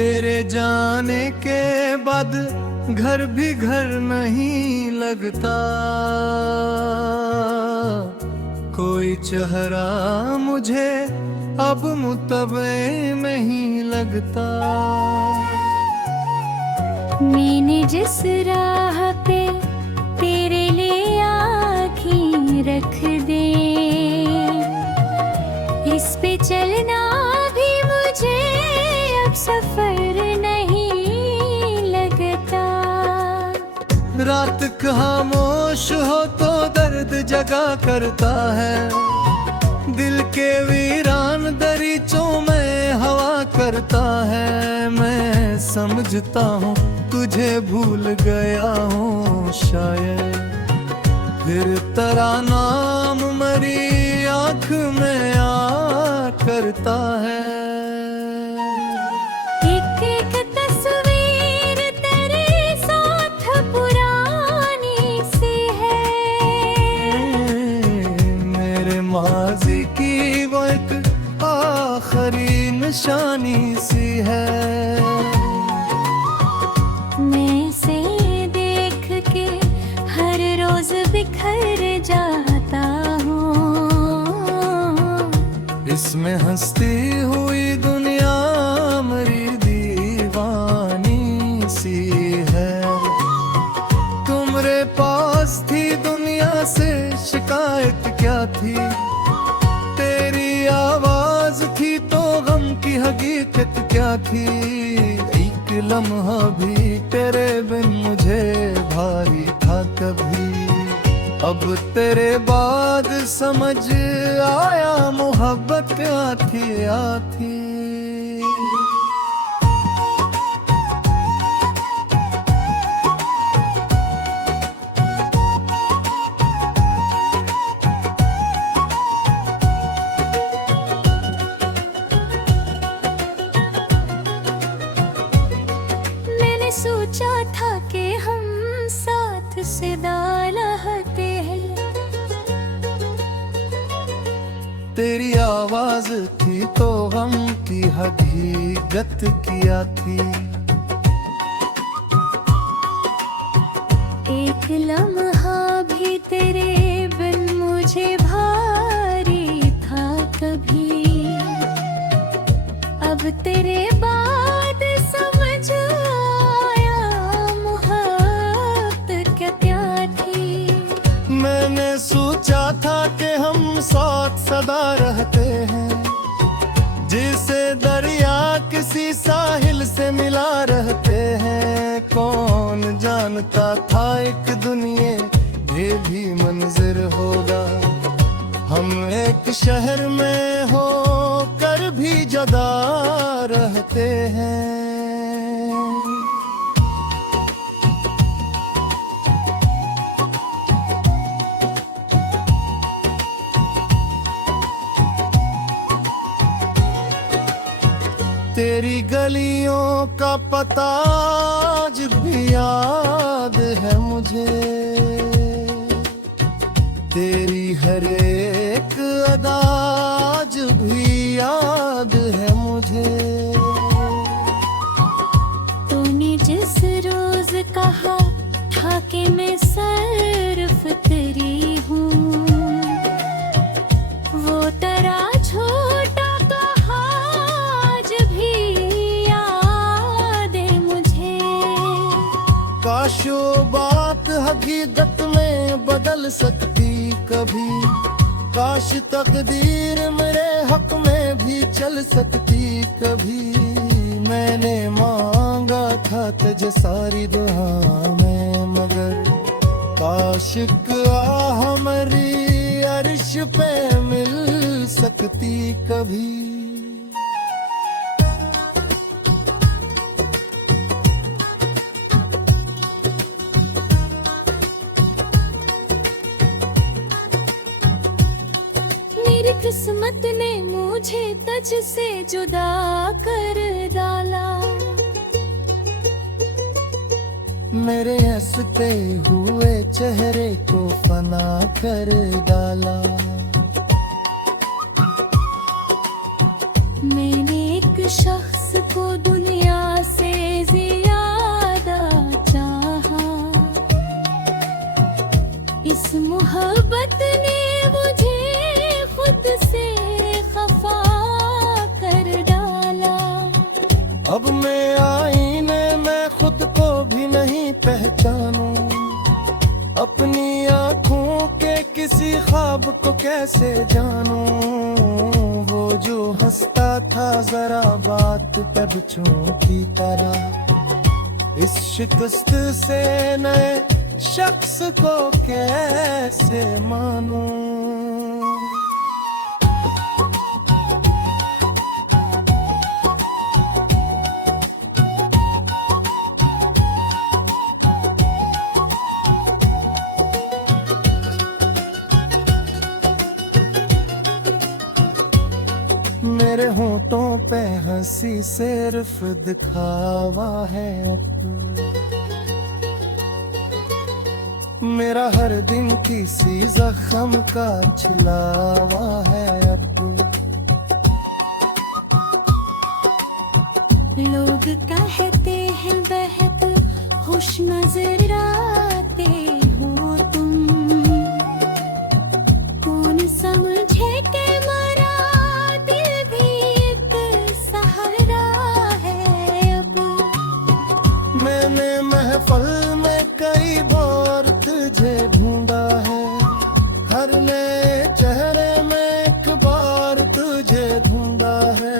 तेरे जाने के बाद घर भी घर नहीं लगता, कोई चेहरा मुझे अब मुतबे में ही लगता। मैंने जिस राह पे तेरे लिए आँखें रख दे, इस पे चलना भी मुझे अब सफर नहीं लगता। रात खामोश हो तो दर्द जगा करता है, दिल के वीरान दरीचों में हवा करता है। मैं समझता हूँ तुझे भूल गया हूँ शायद, फिर तेरा नाम मरी आँख में आ करता है। एक एक तस्वीर तेरे साथ पुरानी सी है, मेरे माजी की वो एक आखिरी निशानी सी है। मैं से देख के हर रोज बिखर जाता हूँ, इसमें हंसती हुई दुनिया मेरी दीवानी सी है। तुम्हारे पास थी दुनिया से शिकायत क्या थी, तेरी आवाज थी तो गम की हकीकत क्या थी। एक लम्हा भी तेरे बिन मुझे भारी था कभी, अब तेरे बाद समझ आया मोहब्बत क्या थी। मैंने सोचा था कि हम साथ सदा रहते हैं, तेरी आवाज थी तो गम की हकीकत क्या थी। एक लम्हा भी तेरे बिन मुझे भारी था कभी, अब तेरे बाद समझ आया मोहब्बत क्या थी। मैंने सोचा था कि हम साथ सदा रहते हैं, जिसे दरिया किसी साहिल से मिला रहते हैं। कौन जानता था एक दुनिया ये भी मंजिर होगा, हम एक शहर में हो कर भी जुदा रहते हैं। तेरी गलियों का पता आज भी याद है मुझे, तेरी हर एक अदा आज भी याद है मुझे। तूने जिस रोज कहा था कि मैं सिर्फ तेरी हूँ, वो तेरा छोटा कहा आज भी याद है मुझे। काश वो बात हकीकत में बदल सकती कभी, काश तकदीर मेरे हक में भी चल सकती कभी। मैंने मांगा था तुझे सारी दुआ में, मगर काश आह मेरी अर्श पे मिल सकती कभी। मेरी किस्मत ने मुझे तुझ से जुदा कर डाला, मेरे हंसते हुए चेहरे को फना कर डाला। मैंने एक शख्स को दुनिया ज्यादा चाहा। इस मोहब्बत ने मुझे खुद से खफा कर डाला। अब मैं आईने में खुद को भी नहीं पहचानूं, अपनी आँखों के किसी ख्वाब को कैसे जानूं। वो जो हंसता था जरा बात पे बच्चों की तरह, इस शिकस्त से नए शख्स को कैसे मानूं। मेरे होठों पे हंसी सिर्फ दिखावा है अब, मेरा हर दिन किसी जख्म का छिलावा है अब। लोग कहते हैं बेहद खुश नजर आते हो तुम, कौन समझे के मरा दिल भी एक सहारा है अब। मैंने महफल में कई बार तुझे ढूंढा है, हर नए चेहरे में एक बार तुझे ढूंढा है।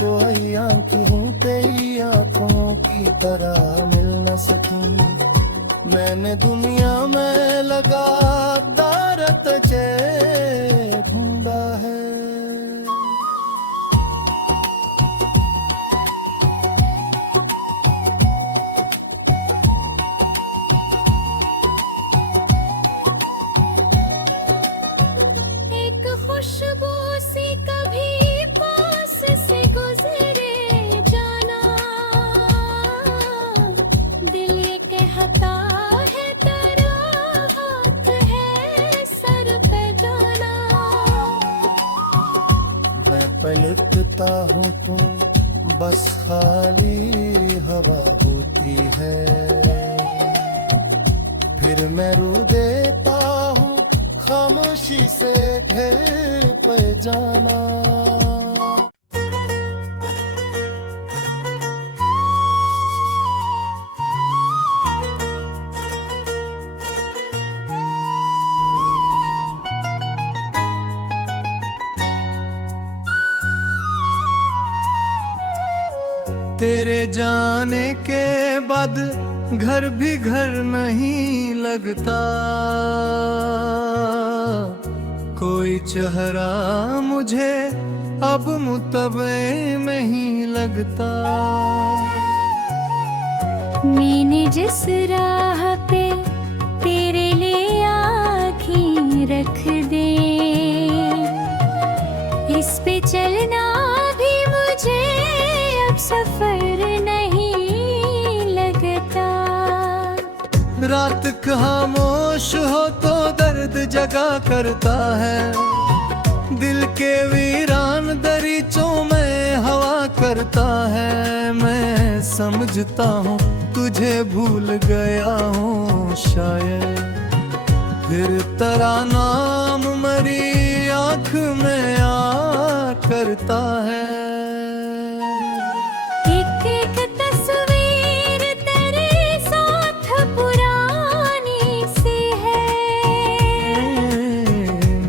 कोई आंखों तेरी आंखों की तरह मिल न सकूं, मैंने दुनिया में लगातार तुझे ढूंढा है। एक खुशबू सी कभी पास से गुजरे जाना, दिल ये कहता है तेरा हाथ है सर पे जाना। मैं पलटता हूँ तुम बस खाली हवा होती है, फिर मैं रू देता हूँ खामोशी से घर पे जाना। तेरे जाने के बाद घर भी घर नहीं लगता, कोई चेहरा मुझे अब मुतबे में ही लगता। मैंने जिस राह पे तेरे लिए आँखें रख दे, इस पे चलना भी मुझे अब सफर नहीं लगता। रात खामोश हो तो दर्द जगा करता है, दिल के वीरान दरीचों में हवा करता है। मैं समझता हूँ तुझे भूल गया हूँ शायद, फिर तेरा नाम मरी आँख में आ करता है। एक एक तस्वीर तेरे साथ पुरानी सी है,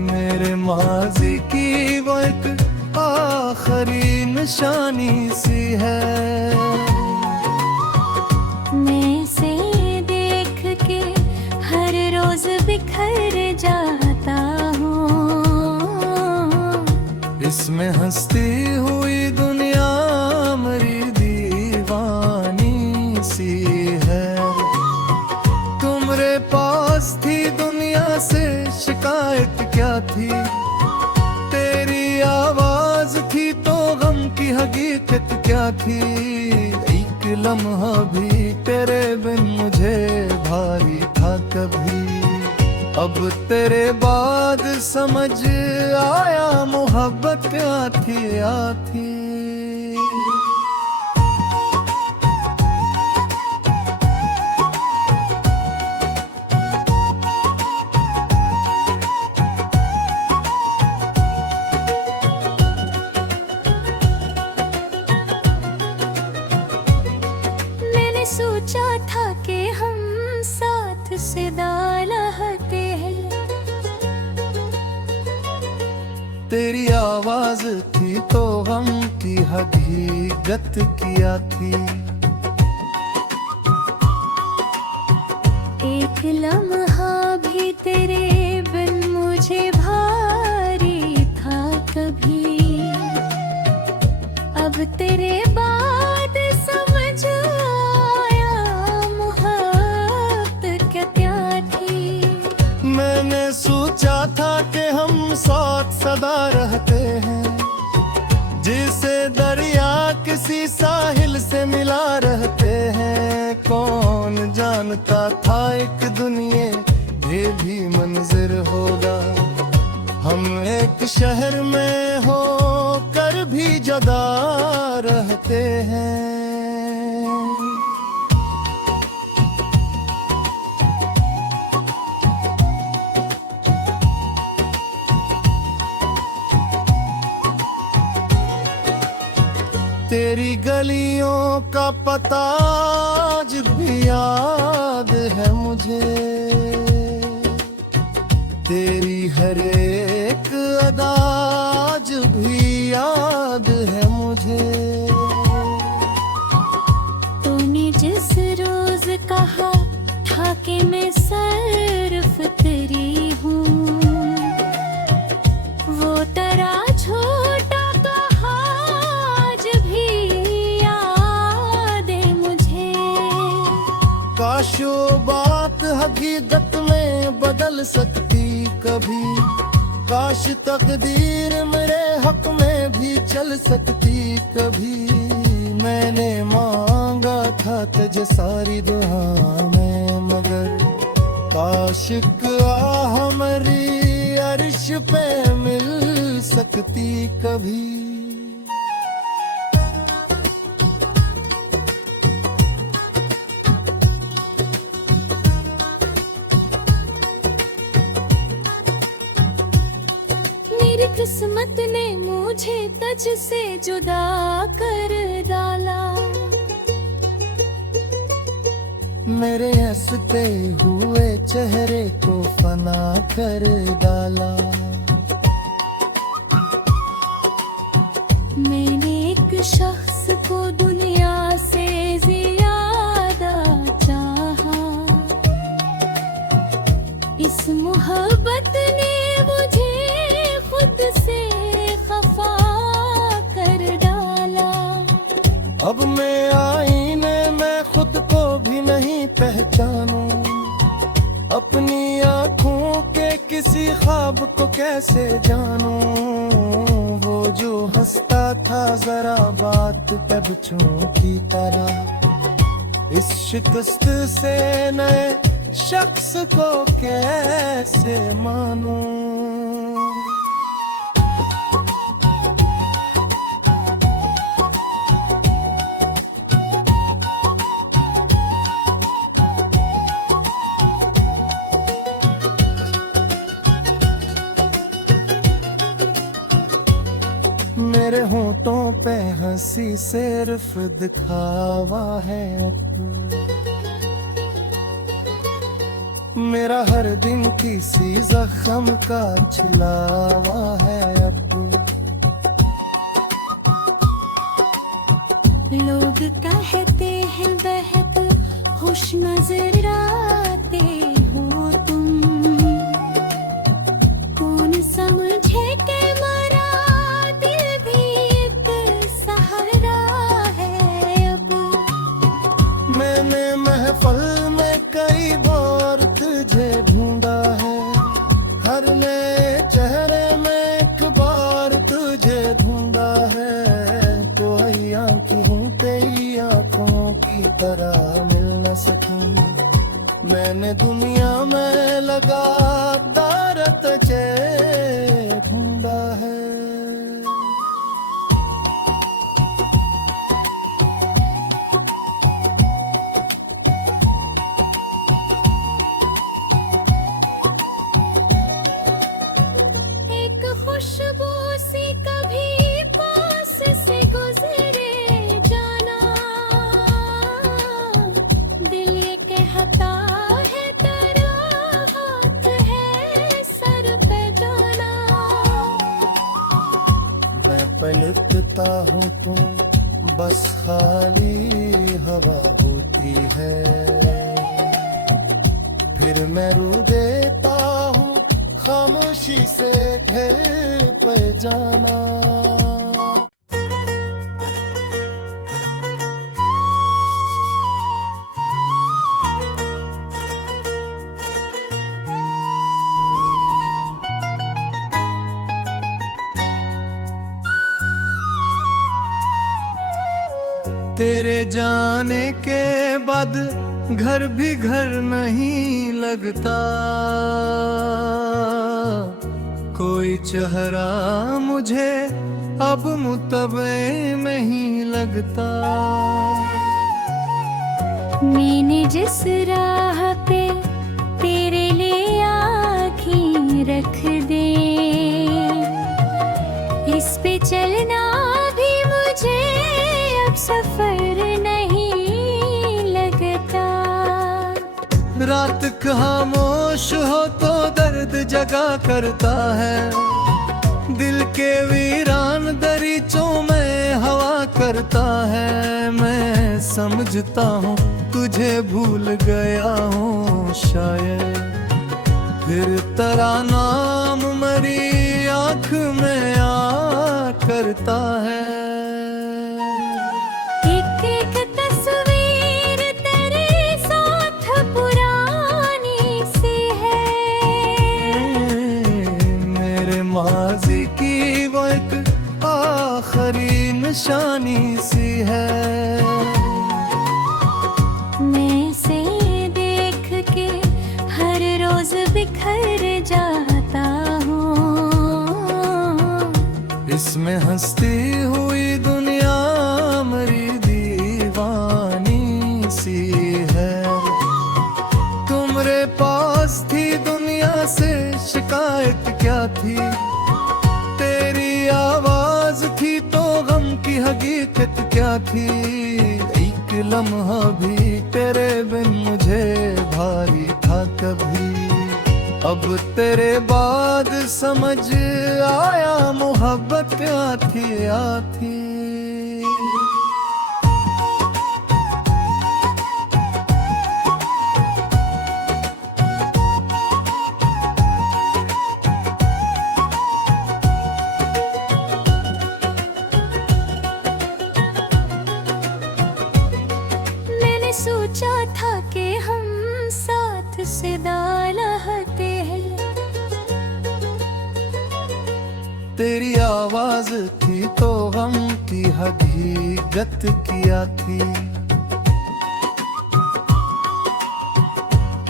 मेरे माजी की वो एक आखिरी निशानी सी है। मैं से देख के हर रोज बिखर जाता हूँ, इसमें हंसती हुई दुनिया मेरी दीवानी सी है। तुम्हारे पास थी दुनिया से शिकायत क्या थी, तेरी आवाज थी तो गम की हकीकत क्या थी। एक लम्हा भी तेरे बिन मुझे भारी था कभी, अब तेरे बाद समझ आया मोहब्बत क्या थी। सोचा था कि हम साथ सदा रहते हैं। तेरी आवाज थी तो गम की हकीकत किया थी। एक लम्हा भी तेरे बिन मुझे भारी था कभी। अब तेरे बाद समझ आया मोहब्बत क्या थी। मैंने सोचा था कि हम साथ सदा रहते हैं, जिसे दरिया किसी साहिल से मिला रहते हैं। कौन जानता था एक दुनिया ये भी मंजिर होगा। हम एक शहर में हो कर भी जुदा रहते हैं। तेरी गलियों का पता आज भी याद है मुझे। तेरी हर एक अदा आज भी याद है मुझे। तूने जिस रोज कहा था कि मैं सिर्फ तेरी हूँ, वो तेरा झूठा कहा आज भी याद है मुझे। काश वो बात हकीकत में बदल सकती कभी। काश तकदीर मेरे हक में भी चल सकती कभी। मैंने मांगा था तुझे सारी दुआ में, मगर काश आ हमारी अर्श पे मिल सकती कभी। मेरी किस्मत ने मुझे तुझ से जुदा कर डाला। मेरे हंसते हुए चेहरे को फना कर डाला। मैंने एक शख्स को दुनिया से ज्यादा चाहा। इस मोहब्बत ने मुझे खुद से खफा कर डाला। अब मैं आईने में खुद को भी नहीं पहचानूं। अपनी आँखों के किसी ख्वाब को कैसे जानूं। वो जो हंसता था जरा बात पे बच्चों की तरह। इस शिकस्त से नए शख्स को कैसे मानूं। मेरे होंठों पे हंसी सिर्फ दिखावा है अब। मेरा हर दिन किसी जख्म का छिलावा है अब। लोग कहते हैं बहक खुश नजर आते हो तुम। कौन समझे के मरा दिल भी एक सहारा है अब। मैंने महफल में कई बार तुझे ढूंढा है। हर नए चेहरे में एक बार तुझे ढूंढा है। कोई आँखों तेरी आँखों की तरह मिल न सकूं। मैंने दुनिया में लगातार तुझे ढूंढा है। एक खुशबू सी कभी पास से गुजरे जाना। सकूं, बस खाली हवा होती है। फिर मैं रो देता हूँ खामोशी से घर पे जाना। तेरे जाने के बाद घर भी घर नहीं लगता, कोई चेहरा मुझे अब मुतबे में ही लगता। मैंने जिस राह पे तेरे लिए आँखें रख दे, इस पे चलना भी मुझे अब सफर नहीं लगता। रात खामोश हो तो दर्द जगा करता है, दिल के वीरान दरीचों में हवा करता है। मैं समझता हूँ तुझे भूल गया हूँ शायद, फिर तेरा नाम मरी आँख में आ करता है। एक एक तस्वीर तेरे साथ पुरानी सी है, मेरे माजी की वो एक आखिरी निशानी सी है। मैं से देख के हर रोज बिखर जाता हूँ, इसमें हंसती हुई दुनिया मेरी दीवानी सी है। तुम्हारे पास थी दुनिया से शिकायत क्या थी, तेरी आवाज थी तो गम की हकीकत क्या थी। एक लम्हा भी तेरे बिन मुझे भारी था कभी, अब तेरे बाद समझ आया मोहब्बत क्या थी। मैंने सोचा था कि हम साथ सदा रहते हैं, तेरी आवाज थी तो गम की हकीकत क्या थी।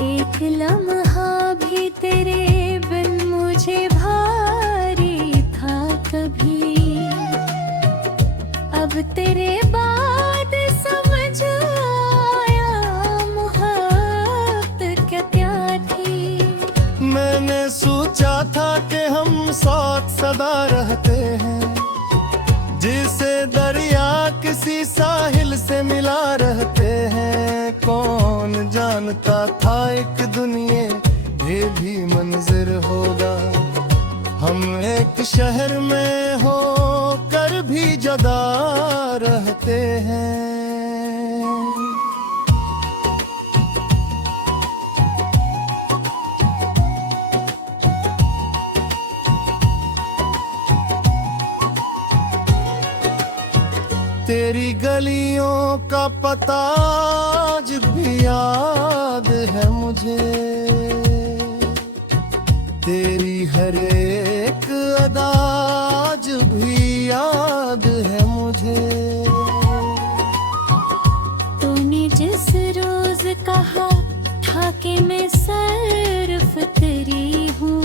एक लम्हा भी तेरे बिन मुझे भारी था कभी, अब तेरे बाद समझ आया मोहब्बत क्या थी। मैंने सोचा था कि हम साथ सदा रहते हैं, जिसे दरिया किसी साहिल से मिला रहते हैं। कौन जानता था एक दुनिया ये भी मंजिर होगा, हम एक शहर में हो कर भी जुदा रहते हैं। तेरी गलियों का पता आज भी याद है मुझे, तेरी हर एक अदा आज भी याद है मुझे। तूने जिस रोज कहा था कि मैं सिर्फ तेरी हूँ,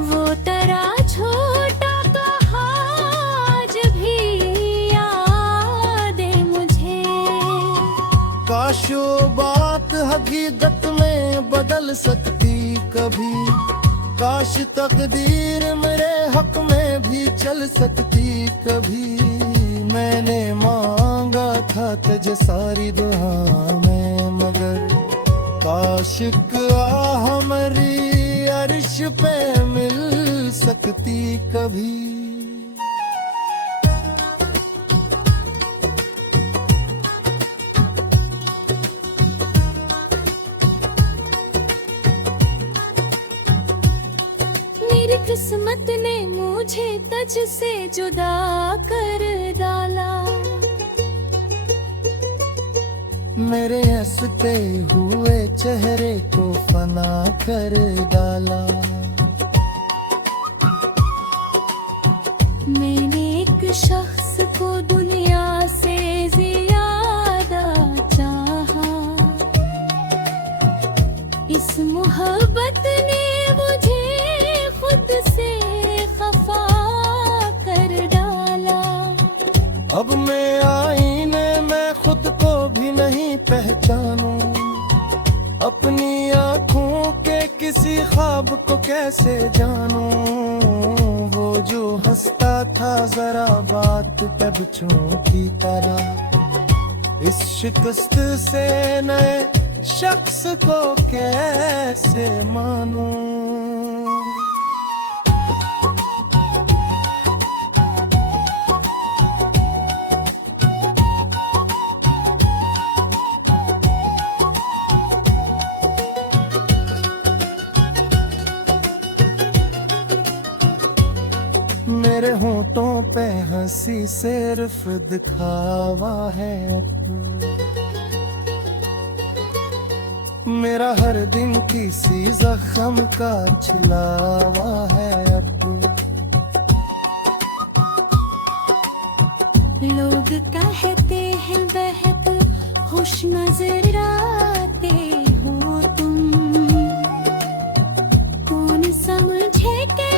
वो तेरा छोटा कहा आज भी याद है मुझे। काश वो बात हकीकत में बदल सकती कभी, काश तकदीर मेरे हक में भी चल सकती कभी। मैंने मांगा था तुझे सारी दुआ में, मगर काश हमारी अर्श पे मिल सकती कभी। किस्मत ने मुझे तुझ से जुदा कर डाला। मेरे हंसते हुए चेहरे को फना कर डाला। मैंने एक शख्स को दुनिया से ज्यादा चाहा, इस मोहब्बत ने मुझे खुद से खफा कर डाला। अब मैं आईने में खुद को भी नहीं पहचानूं, अपनी आँखों के किसी ख्वाब को कैसे जानूं। वो जो हंसता था जरा बात पे बच्चों की तरह, इस शिकस्त से नए शख्स को कैसे मानूं। मेरे होंठों पे हंसी सिर्फ दिखावा है अब, मेरा हर दिन किसी जख्म का छिलावा है अब। लोग कहते हैं बहुत खुश नजर आते हो तुम, कौन समझे के